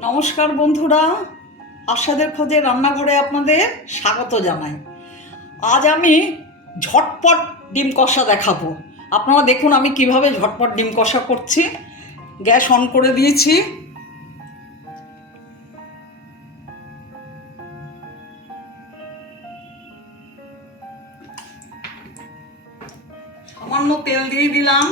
নমস্কার বন্ধুরা, আশাদের খোঁজে রান্নাঘরে আপনাদের স্বাগত জানাই। আজ আমি ঝটপট ডিম কষা দেখাবো। আপনারা দেখুন আমি কীভাবে ঝটপট ডিম কষা করছি। গ্যাস অন করে দিয়েছি। সামান্য তেল দিয়ে দিলাম।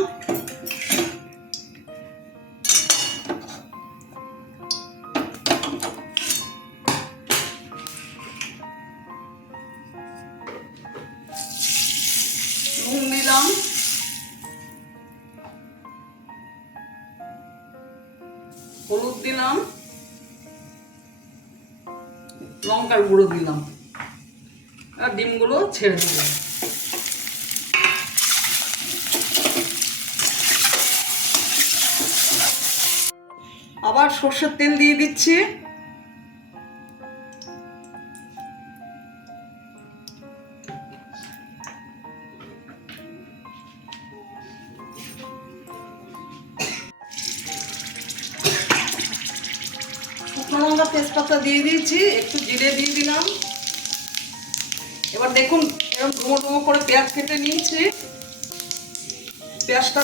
নুন দিলাম হলুদ দিলাম। লঙ্কার গুঁড়ো দিলাম। আর ডিমগুলো ছেড়ে দিলাম। আবার সর্ষের তেল দিয়ে দিচ্ছি। তেজপাতা দিয়ে দিয়েছি, একটু জিরে দিয়ে দিলাম। এবার দেখুন, এরকম ডুমো ডুমো করে পেঁয়াজ কেটে নিয়েছি। পেঁয়াজটা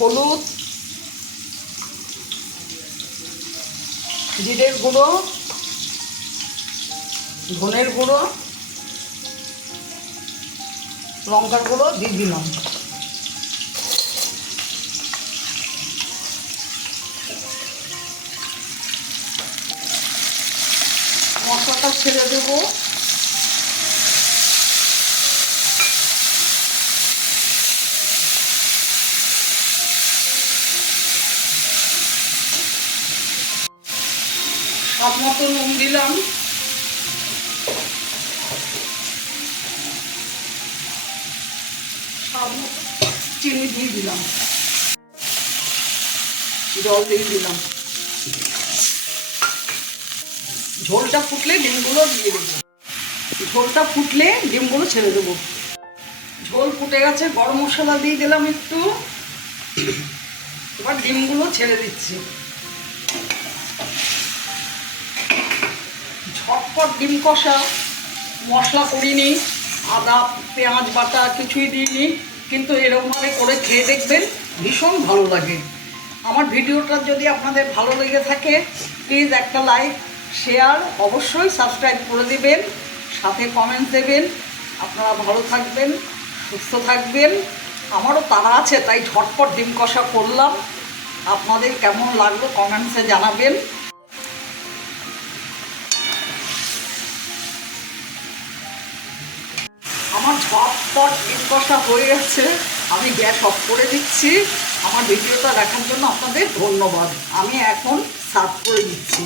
হলুদ জিরের গুঁড়ো ধনের গুঁড়ো লঙ্কার গুঁড়ো দিয়ে দিলাম। মশলাটা ছেড়ে দেবো। স্বাদ মতো নুন দিলাম। চিনি দিয়ে দিলাম। জল দিয়ে দিলাম। ঝোলটা ফুটলে ডিমগুলো দিয়ে দেবো। ঝোলটা ফুটলে ডিমগুলো ছেড়ে দেবো। ঝোল ফুটে গেছে, গরম মশলা দিয়ে দিলাম একটু। এবার ডিমগুলো ছেড়ে দিচ্ছি। ঝটপট ডিম কষা, মশলা করিনি, আদা, পেঁয়াজ, বাটা কিছুই দিইনি, কিন্তু এরকমভাবে করে খেয়ে দেখবেন ভীষণ ভালো লাগে। আমার ভিডিওটা যদি আপনাদের ভালো লেগে থাকে প্লিজ একটা লাইক শেয়ার অবশ্যই সাবস্ক্রাইব করে দেবেন, সাথে কমেন্ট দেবেন। আপনারা ভালো থাকবেন, সুস্থ থাকবেন। আমারও তারা আছে, তাই ঝটপট ডিম কষা করলাম। আপনাদের কেমন লাগল কমেন্টসে জানাবেন। আমার ঝটপট ডিম কষা হয়ে গেছে। আমি গ্যাস অফ করে দিচ্ছি। আমার ভিডিওটা দেখার জন্য আপনাদের ধন্যবাদ। আমি এখন সার্ভ করে দিচ্ছি।